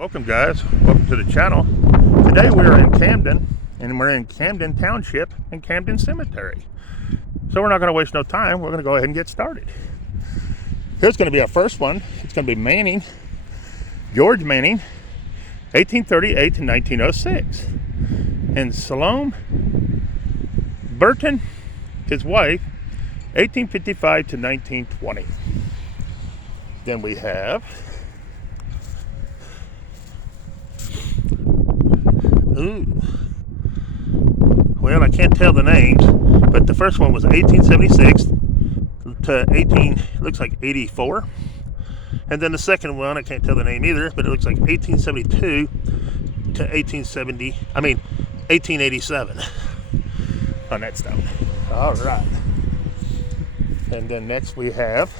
Welcome guys, welcome to the channel. Today we're in Camden, and we're in Camden Township and Camden Cemetery. So we're not going to waste no time, we're going to go ahead and get started. Here's going to be our first one. It's going to be Manning, George Manning, 1838 to 1906. And Salome Burton, his wife, 1855 to 1920. Then we have well, I can't tell the names, but the first one was 1876 to looks like 84. And then the second one, I can't tell the name either, but it looks like 1872 to 1887 on that stone. All right. And then next we have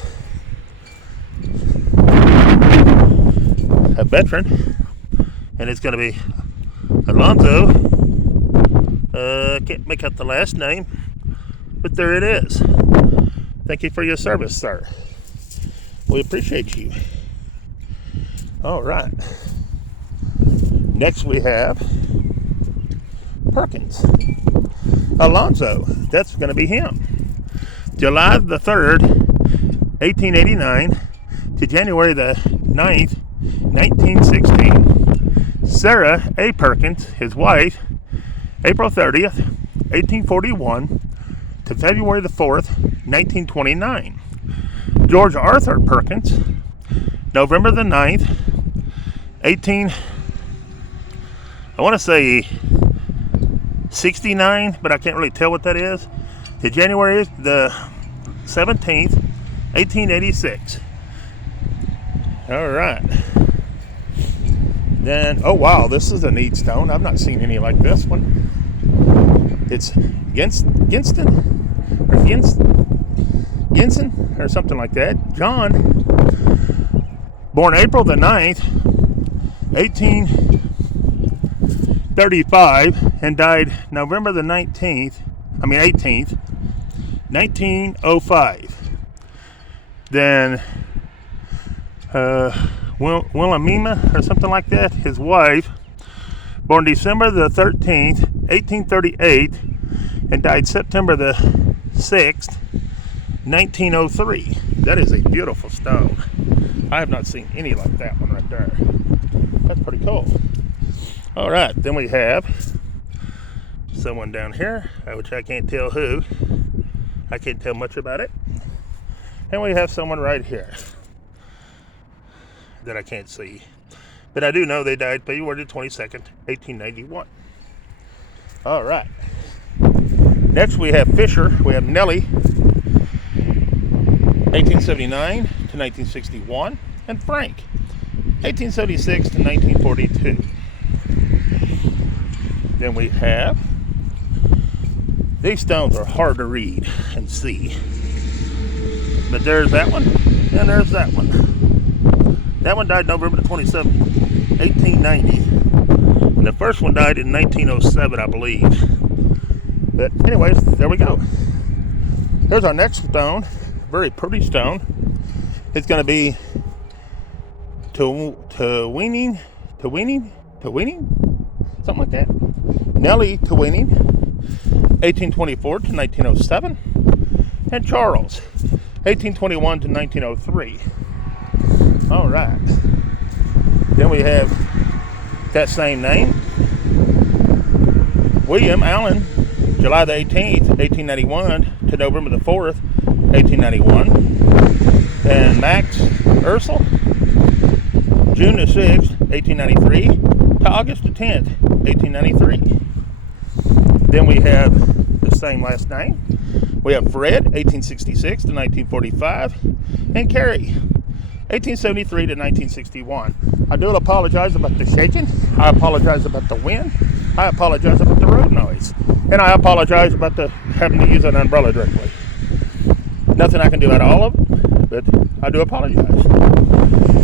a veteran, and it's going to be Alonzo. Can't make out the last name, but there it is. Thank you for your service, sir. We appreciate you. All right. Next we have Perkins. Alonzo, that's going to be him. July the 3rd, 1889 to January the 9th, 1916. Sarah A. Perkins, his wife, April 30th, 1841 to February the 4th, 1929. George Arthur Perkins, November the 9th, 69, but I can't really tell what that is, to January the 17th, 1886. All right. Then, oh wow, this is a neat stone. I've not seen any like this one. It's Genson or something like that. John, born April the 9th, 1835, and died November the 18th, 1905. Then, Wilhelmina or something like that, his wife, born December the 13th, 1838, and died September the 6th, 1903. That is a beautiful stone. I have not seen any like that one right there. That's pretty cool. All right, then we have someone down here, which I can't tell who. I can't tell much about it. And we have someone right here that I can't see. But I do know they died February 22nd, 1891. All right. Next we have Fisher. We have Nellie, 1879 to 1961. And Frank, 1876 to 1942. Then we have, these stones are hard to read and see. But there's that one, and there's that one. That one died November 27th, 1890. And the first one died in 1907, I believe. But anyways, there we go. Here's our next stone. Very pretty stone. It's going to be Twining, something like that. Nellie Twining, 1824 to 1907. And Charles, 1821 to 1903. All right. Then we have that same name, William Allen, July the 18th, 1891 to November the 4th, 1891. And Max Ursel, June the 6th, 1893 to August the 10th, 1893. Then we have the same last name. We have Fred, 1866 to 1945, and Carrie, 1873 to 1961. I do apologize about the shaking. I apologize about the wind. I apologize about the road noise. And I apologize about having to use an umbrella directly. Nothing I can do about all of them, but I do apologize.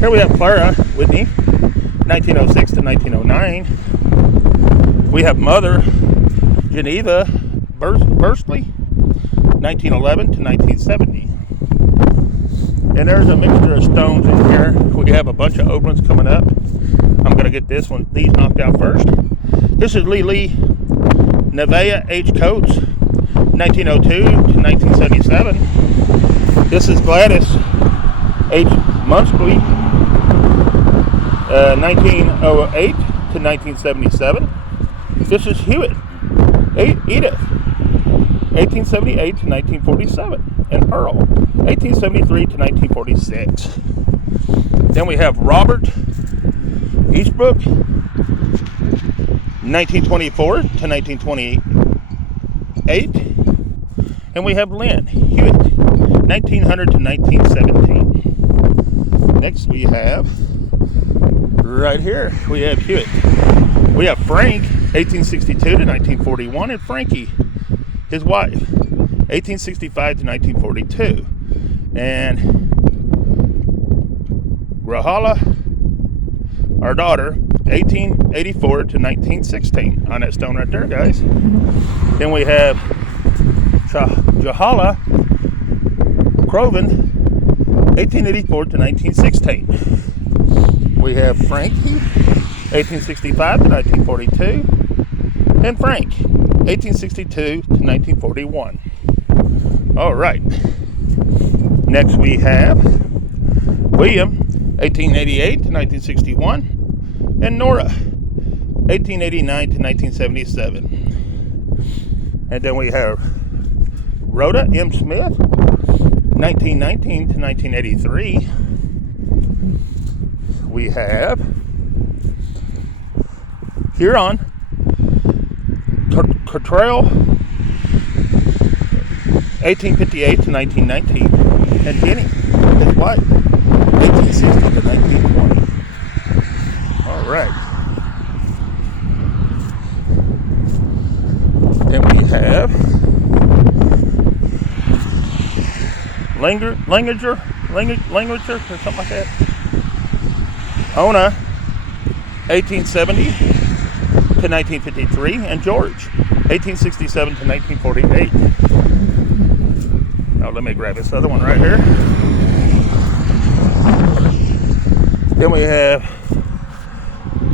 Here we have Clara Whitney, 1906 to 1909. We have Mother Geneva Bursley, 1911 to 1970. And there's a mixture of stones in here. We have a bunch of openings coming up. I'm going to get these knocked out first. This is Lee Nevaeh H. Coates, 1902 to 1977. This is Gladys H. Munskley, 1908 to 1977. This is Hewitt Edith, 1878 to 1947. And Earl, 1873 to 1946. Then we have Robert Eastbrook, 1924 to 1928. And we have Lynn Hewitt, 1900 to 1917. Next we have, right here, we have Hewitt. We have Frank, 1862 to 1941, and Frankie, his wife, 1865 to 1942. And Grahala, our daughter, 1884 to 1916, on that stone right there, guys. Then we have Jahala Croven, 1884 to 1916. We have Frankie, 1865 to 1942, and Frank, 1862 to 1941. All right. Next we have William, 1888 to 1961, and Nora, 1889 to 1977. And then we have Rhoda M. Smith, 1919 to 1983. We have Huron Cottrell, 1858 to 1919, and Jenny, his wife, 1860 to 1920. All right. Then we have Langager, or something like that. Ona, 1870 to 1953, and George, 1867 to 1948. Now let me grab this other one right here. Then we have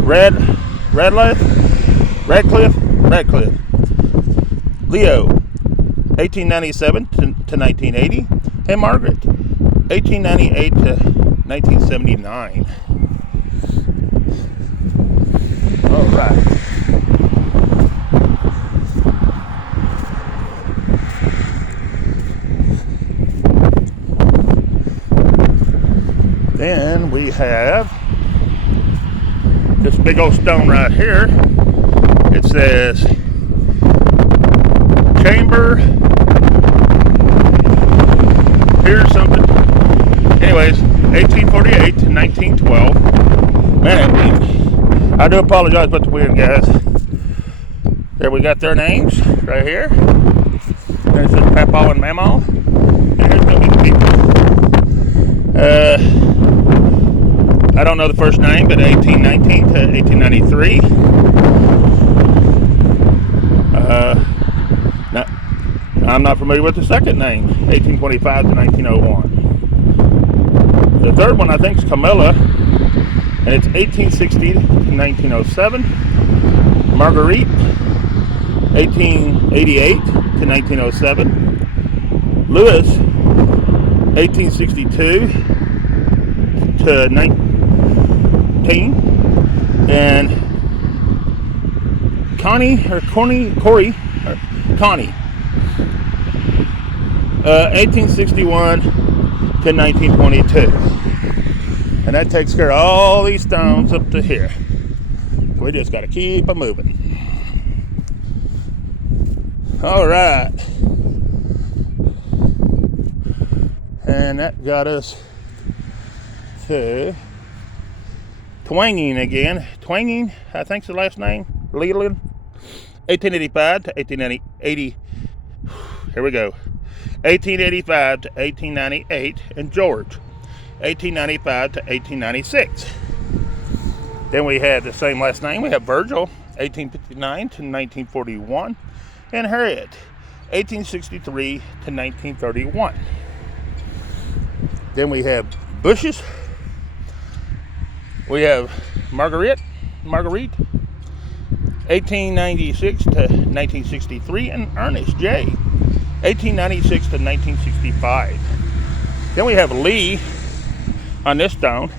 Radcliffe, Leo, 1897 to 1980, and Margaret, 1898 to 1979. All right. Then we have this big old stone right here. It says Chamber. Here's something. Anyways, 1848 to 1912. Man, I do apologize about the wind, guys. There we got their names right here. There's the Papaw and Mamaw. And here's the big people. I don't know the first name, but 1819 to 1893. I'm not familiar with the second name, 1825 to 1901. The third one, I think, is Camilla, and it's 1860 to 1907. Marguerite, 1888 to 1907. Louis, 1862 to 19. And Connie, 1861 to 1922. And that takes care of all these stones up to here. We just got to keep them moving. All right. And that got us to Twanging again. Twanging, I think's the last name. Leland. 1885 to 1880. Here we go. 1885 to 1898. And George, 1895 to 1896. Then we had the same last name. We have Virgil, 1859 to 1941. And Harriet, 1863 to 1931. Then we have Bushes. We have Marguerite, Marguerite, 1896 to 1963, and Ernest J., 1896 to 1965. Then we have Lee on this stone,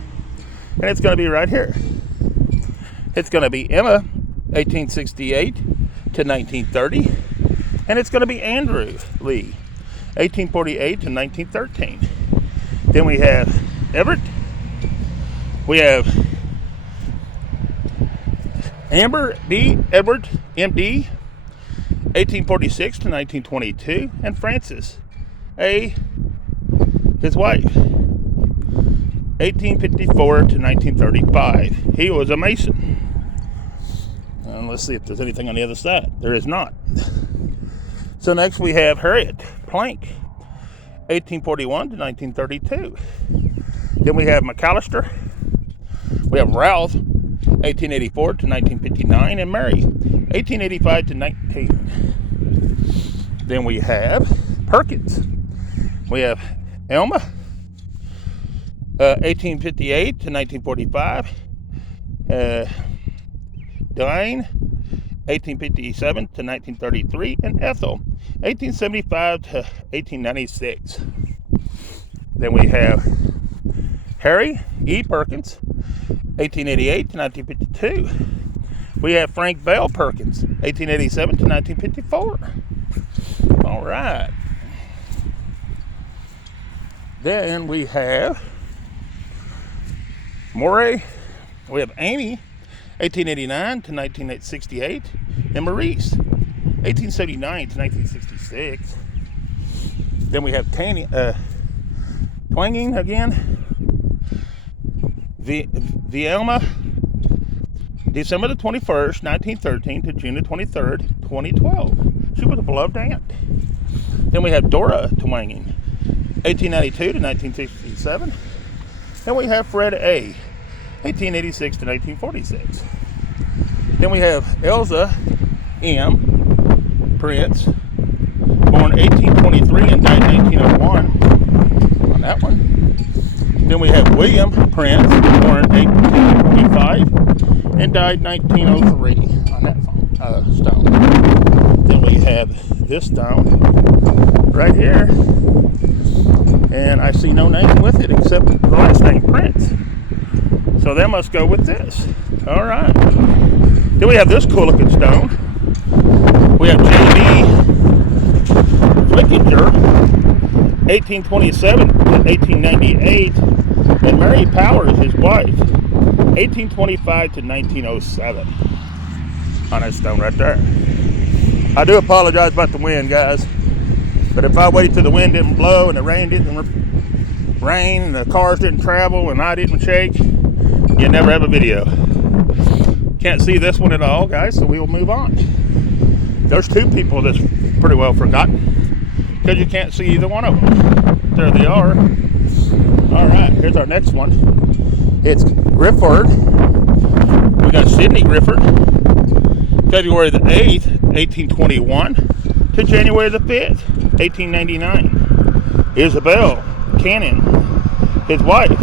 and it's going to be right here. It's going to be Emma, 1868 to 1930, and it's going to be Andrew Lee, 1848 to 1913. Then we have Everett. We have Amber B. Edward, M.D., 1846 to 1922, and Francis A., his wife, 1854 to 1935. He was a Mason. And let's see if there's anything on the other side. There is not. So next we have Harriet Plank, 1841 to 1932. Then we have McAllister. We have Ralph, 1884 to 1959, and Mary, 1885 to 19. Then we have Perkins. We have Elma, 1858 to 1945. Dine, 1857 to 1933, and Ethel, 1875 to 1896. Then we have Harry E. Perkins, 1888 to 1952. We have Frank Bell Perkins, 1887 to 1954. All right. Then we have Moray. We have Amy, 1889 to 1968, and Maurice, 1879 to 1966. Then we have Twanging again. Vielma, December the 21st, 1913 to June the 23rd, 2012. She was a beloved aunt. Then we have Dora Twanging, 1892 to 1967. Then we have Fred A., 1886 to 1946. Then we have Elza M. Prince, born 1823 and died 1901. On that one. Then we have William Prince, born 1825 and died 1903. On that stone. Then we have this stone right here, and I see no name with it except the last name Prince. So that must go with this. All right. Then we have this cool looking stone. We have J.B. Flickinger, 1827 to 1898, and Mary Powers, his wife, 1825 to 1907. On that stone right there. I do apologize about the wind, guys. But if I wait till the wind didn't blow and the rain didn't rain and the cars didn't travel and I didn't shake, you never have a video. Can't see this one at all, guys, so we will move on. There's two people that's pretty well forgotten because you can't see either one of them. There they are. All right, here's our next one. It's Grifford. We got Sidney Grifford, February the 8th, 1821 to January the 5th, 1899. Isabel Cannon, his wife,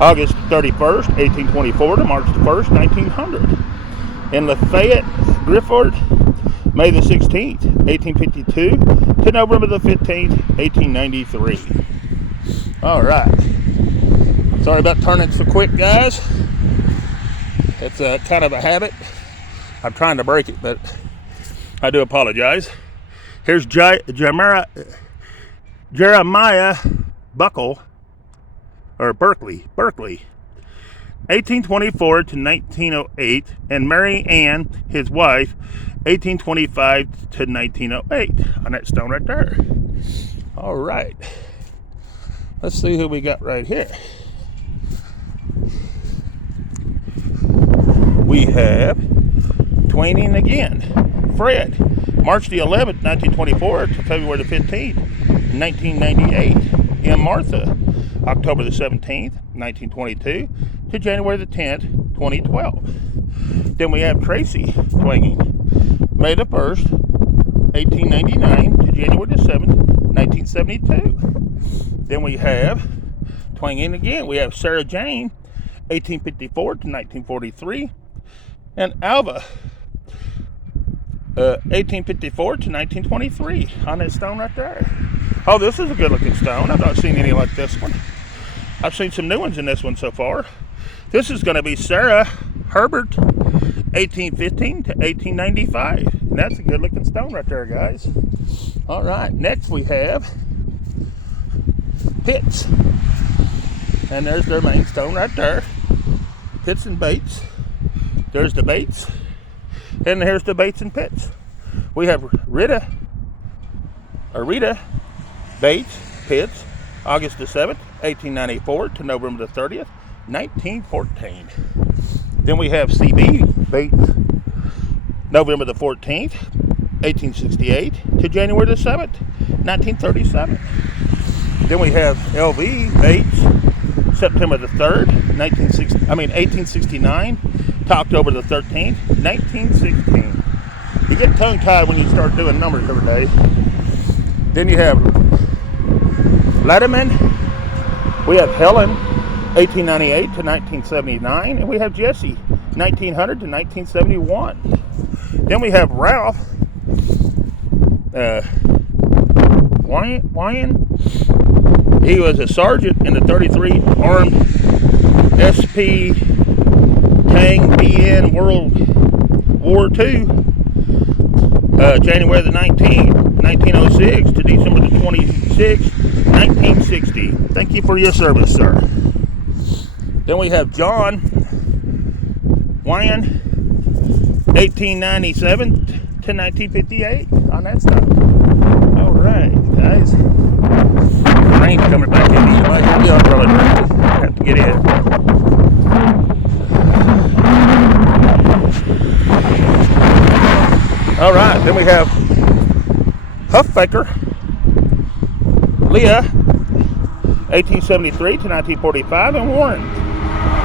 August 31st, 1824 to March 1st, 1900. And Lafayette Grifford, May the 16th, 1852 to November the 15th, 1893. All right. Sorry about turning so quick, guys. It's a kind of a habit. I'm trying to break it, but I do apologize. Here's Jeremiah Buckle, or Berkeley, 1824 to 1908, and Mary Ann, his wife, 1825 to 1908, on that stone right there. All right. Let's see who we got right here. We have Twaining again. Fred, March the 11th, 1924 to February the 15th, 1998. And Martha, October the 17th, 1922 to January the 10th, 2012. Then we have Tracy Twanging, May the 1st, 1899 to January the 7th, 1972. Then we have Twanging again. We have Sarah Jane, 1854 to 1943, And Alva, 1854 to 1923 on that stone right there. Oh, this is a good looking stone. I've not seen any like this one. I've seen some new ones in this one so far. This is going to be Sarah Herbert, 1815 to 1895. And that's a good looking stone right there, guys. All right, next we have Pitts. And there's their main stone right there. Pitts and Bates. There's the Bates. And here's the Bates and Pitts. We have Rita Bates Pitts, August the 7th, 1894 to November the 30th, 1914. Then we have C.B. Bates, November the 14th, 1868 to January the 7th, 1937. Then we have L.V. Bates, September the 3rd, 1869 to October the 13th, 1916. You get tongue-tied when you start doing numbers every day. Then you have Letterman. We have Helen, 1898 to 1979. And we have Jesse, 1900 to 1971. Then we have Ralph Wyan. He was a sergeant in the 33 Armed SP Tang BN World War II, January the 19th, 1906 to December the 26th, 1960. Thank you for your service, sir. Then we have John Wyan, 1897 to 1958 on that stuff. All right, guys. The rain's coming back in. You might be on probably have to get in. All right, then we have Huffbaker, Leah, 1873 to 1945, and Warren,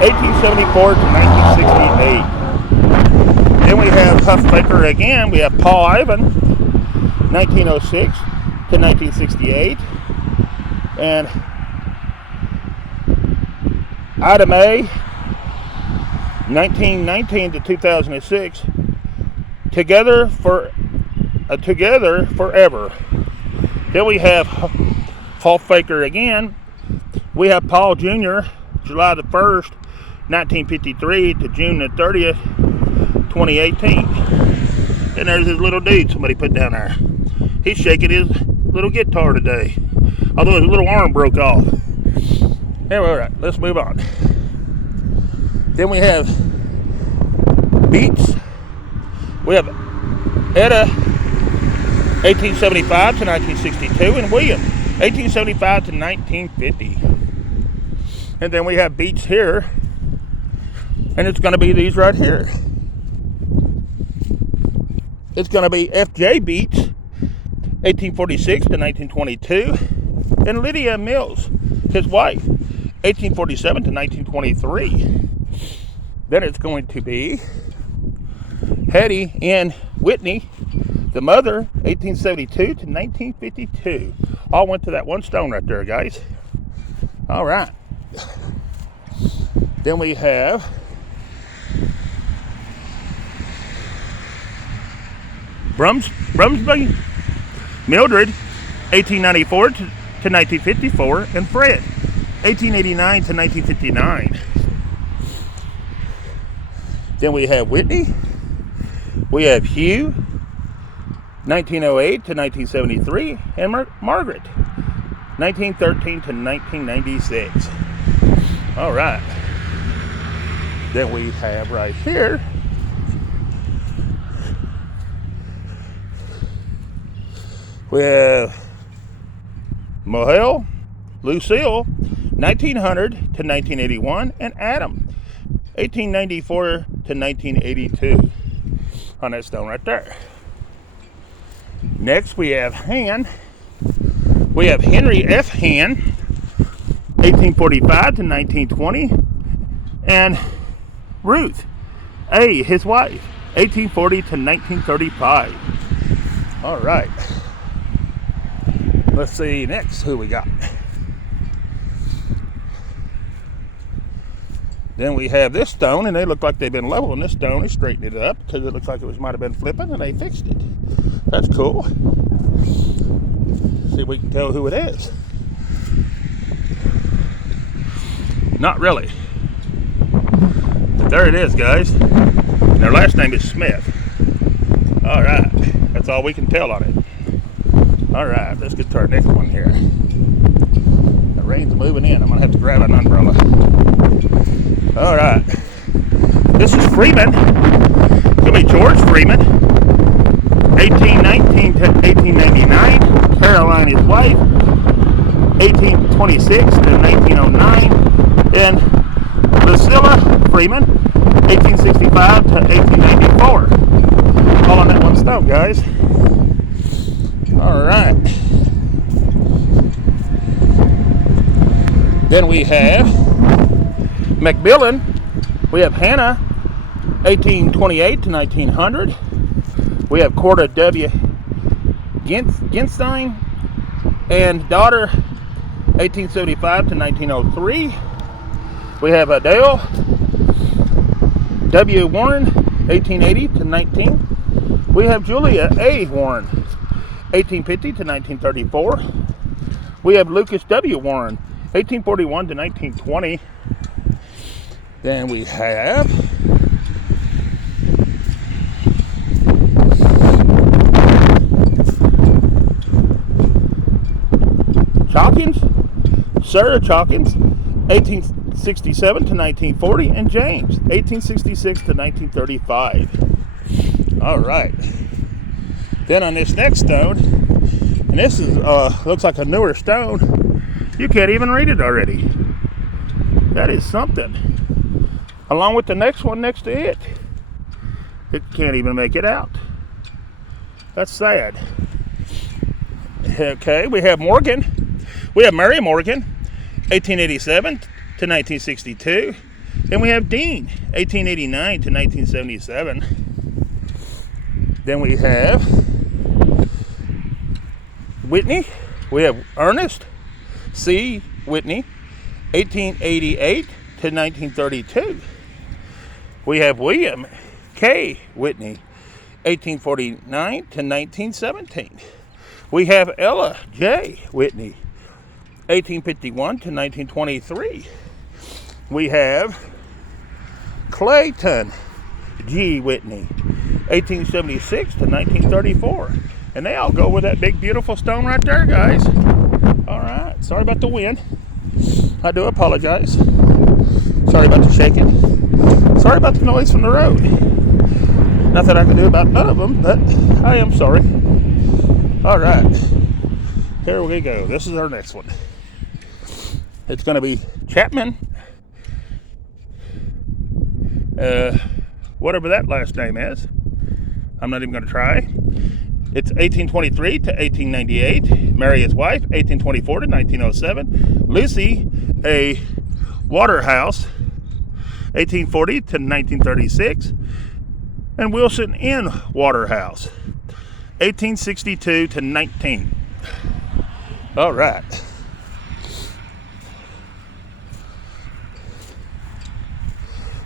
1874 to 1968. Then we have Huffbaker again. We have Paul Ivan, 1906 to 1968, and Ida May, 1919 to 2006. Together forever. Then we have Huffbaker again. We have Paul Jr., July the 1st, 1953 to June the 30th, 2018. And there's his little dude somebody put down there. He's shaking his little guitar today, although his little arm broke off. Anyway, all right, let's move on. Then we have Beats. We have Etta, 1875 to 1962, and William, 1875 to 1950. And then we have Beats here, and it's going to be these right here. It's going to be F.J. Beats, 1846 to 1922, and Lydia Mills, his wife, 1847 to 1923. Then it's going to be Hetty and Whitney, the mother, 1872 to 1952. All went to that one stone right there, guys. All right. Then we have Brumsby Mildred, 1894 to 1954, and Fred, 1889 to 1959. Then we have Whitney. We have Hugh, 1908 to 1973, and Margaret, 1913 to 1996. All right. Then we have right here we have Mohel, Lucille, 1900 to 1981, and Adam, 1894 to 1982. On that stone right there. Next we have Han. We have Henry F. Han, 1845 to 1920, and Ruth A., his wife, 1840 to 1935. All right. Let's see next who we got. Then we have this stone, and they look like they've been leveling this stone. They straightened it up because it looks like it might have been flipping, and they fixed it. That's cool. See if we can tell who it is. Not really. But there it is, guys. And their last name is Smith. All right. That's all we can tell on it. All right. Let's get to our next one here. The rain's moving in. I'm going to have to grab an umbrella. All right. This is Freeman. It's going to be George Freeman. 1819 to 1899. Caroline, his wife. 1826 to 1909. And Lucilla Freeman. 1865 to 1894. All on that one stone, guys. All right. Then we have McMillan. We have Hannah, 1828 to 1900. We have Corda W. Genstein and daughter, 1875 to 1903. We have Adele W. Warren, 1880 to 19. We have Julia A. Warren, 1850 to 1934. We have Lucas W. Warren, 1841 to 1920. Then we have Chalkins, Sarah Chalkins, 1867 to 1940, and James, 1866 to 1935. All right. Then on this next stone, and this is looks like a newer stone. You can't even read it already. That is something. Along with the next one next to it. It can't even make it out. That's sad. Okay, we have Morgan. We have Mary Morgan, 1887 to 1962. Then we have Dean, 1889 to 1977. Then we have Whitney. We have Ernest C. Whitney, 1888 to 1932. We have William K. Whitney, 1849 to 1917. We have Ella J. Whitney, 1851 to 1923. We have Clayton G. Whitney, 1876 to 1934. And they all go with that big, beautiful stone right there, guys. All right. Sorry about the wind. I do apologize. Sorry about the shaking. Sorry about the noise from the road. Nothing I can do about none of them, but I am sorry. All right. Here we go. This is our next one. It's going to be Chapman. Whatever that last name is. I'm not even going to try. It's 1823 to 1898. Mary, his wife, 1824 to 1907. Lucy A. Waterhouse, 1840 to 1936. And Wilson N. Waterhouse, 1862 to 19. All right.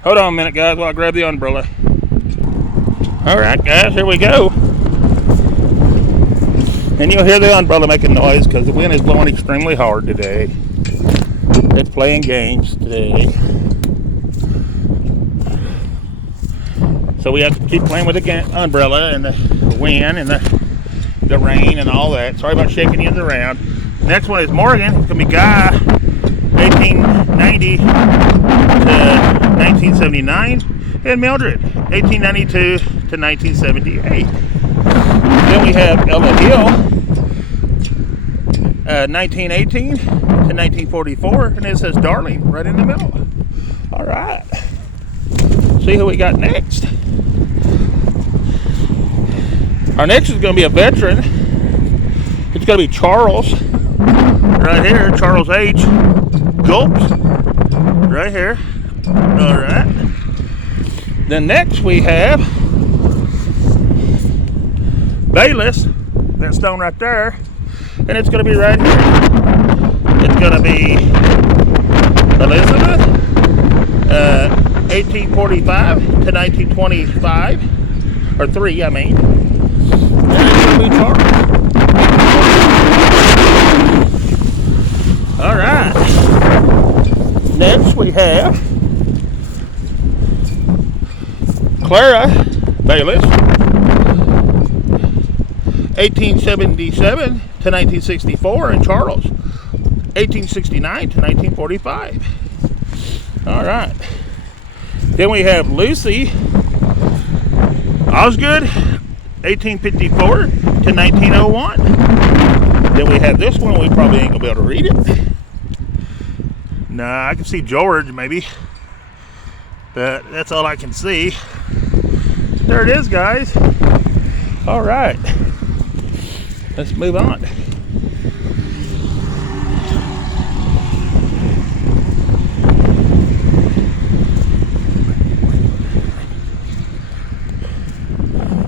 Hold on a minute, guys, while I grab the umbrella. All right, guys, here we go. And you'll hear the umbrella making noise because the wind is blowing extremely hard today. It's playing games today. So we have to keep playing with the umbrella and the wind and the rain and all that. Sorry about shaking you around. Next one is Morgan. It's going to be Guy, 1890 to 1979. And Mildred, 1892 to 1978. Then we have Ella Hill, 1918 to 1944. And it says Darling right in the middle. All right. See who we got next. Our next is going to be a veteran. It's going to be Charles. Right here, Charles H. Gulps. Right here. All right. Then next we have Bayless. That stone right there. And it's going to be right here. It's going to be Elizabeth 1845 to 1925, or 3, I mean. And Charles. All right. Next we have Clara Bayless, 1877 to 1964, and Charles, 1869 to 1945. All right. Then we have Lucy Osgood, 1854 to 1901. Then we have this one. We probably ain't gonna be able to read it. Nah, I can see George maybe, but that's all I can see. There it is, guys. All right, let's move on.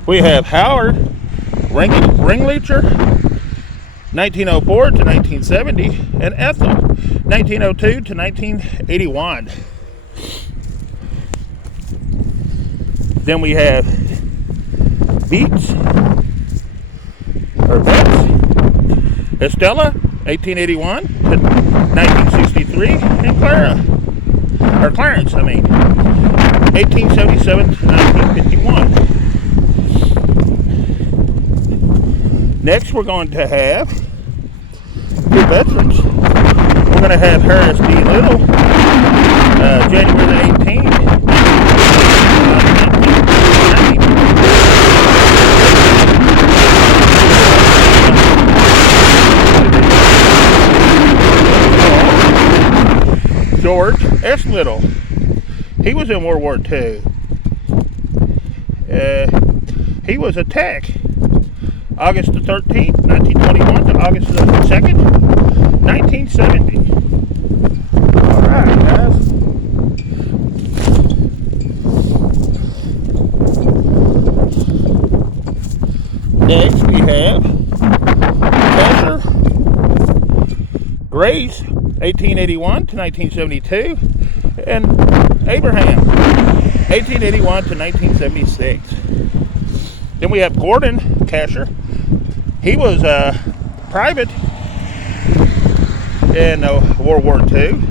We have Howard Ringleacher, 1904 to 1970, and Ethel, 1902 to 1981. Then we have Betts, Estella, 1881 to 1963, and Clarence, 1877 to 1951. Next, we're going to have 2 veterans. We're going to have Harris D. Little, January the 18th, 1990. George S. Little. He was in World War II. He was a tech. August the 13th, 1921 to August the 2nd, 1970. All right, guys. Next, we have Pastor Grace, 1881 to 1972, and Abraham, 1881 to 1976. Then we have Gordon Casher. He was a private in World War II,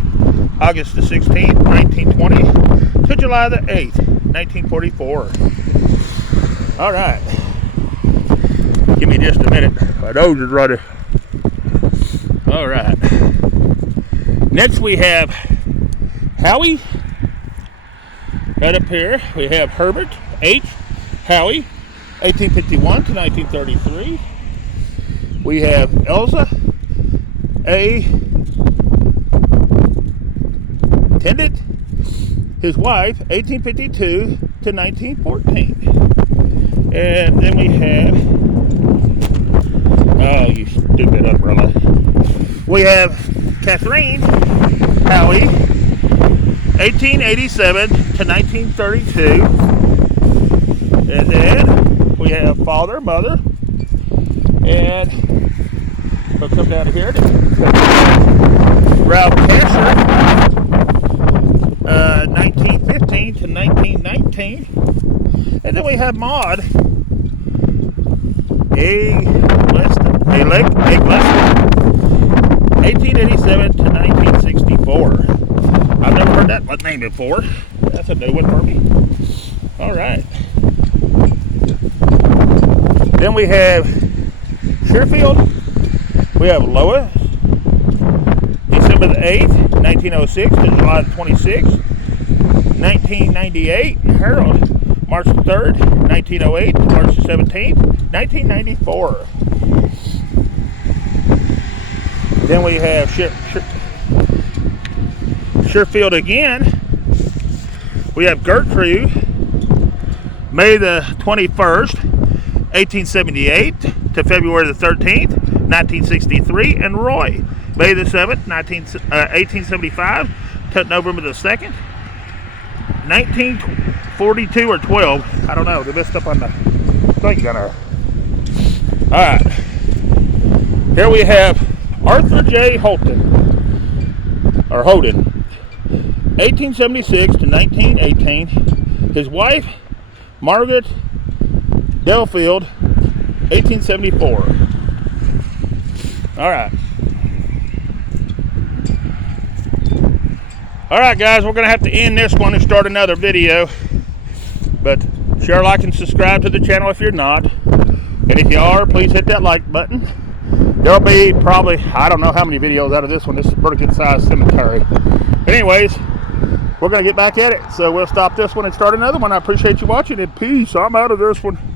August the 16th, 1920 to July the 8th, 1944. All right. Give me just a minute. My nose is running. All right. Next we have Howie. Right up here we have Herbert H. Howie, 1851 to 1933. We have Elsa A. Tendit, his wife, 1852 to 1914. And then we have, oh, you stupid umbrella. We have Catherine Howie, 1887 to 1932. And then we have father, mother, and we'll come down here to Ralph Casher, 1915 to 1919. And then we have Maud A. Gleston, 1887 to 1964. I've never heard that name before. That's a new one for me. All right. Then we have Sherfield. We have Lois, December the 8th, 1906 to July the 26th, 1998. Harold, March the 3rd, 1908 to March the 17th, 1994. Then we have Sherfield again. We have Gertrude, May the 21st, 1878 to February the 13th, 1963, and Roy, May the 7th, 1875 to November the 2nd, 1942 or 12. I don't know. They messed up on the thing. Alright. Here we have Arthur J. Holden, 1876 to 1918. His wife, Margaret Delfield, 1874. Alright. Alright guys, we're going to have to end this one and start another video. But share, like, and subscribe to the channel if you're not. And if you are, please hit that like button. There'll be probably, I don't know how many videos out of this one. This is a pretty good sized cemetery. But anyways, we're going to get back at it. So we'll stop this one and start another one. I appreciate you watching, and peace. I'm out of this one.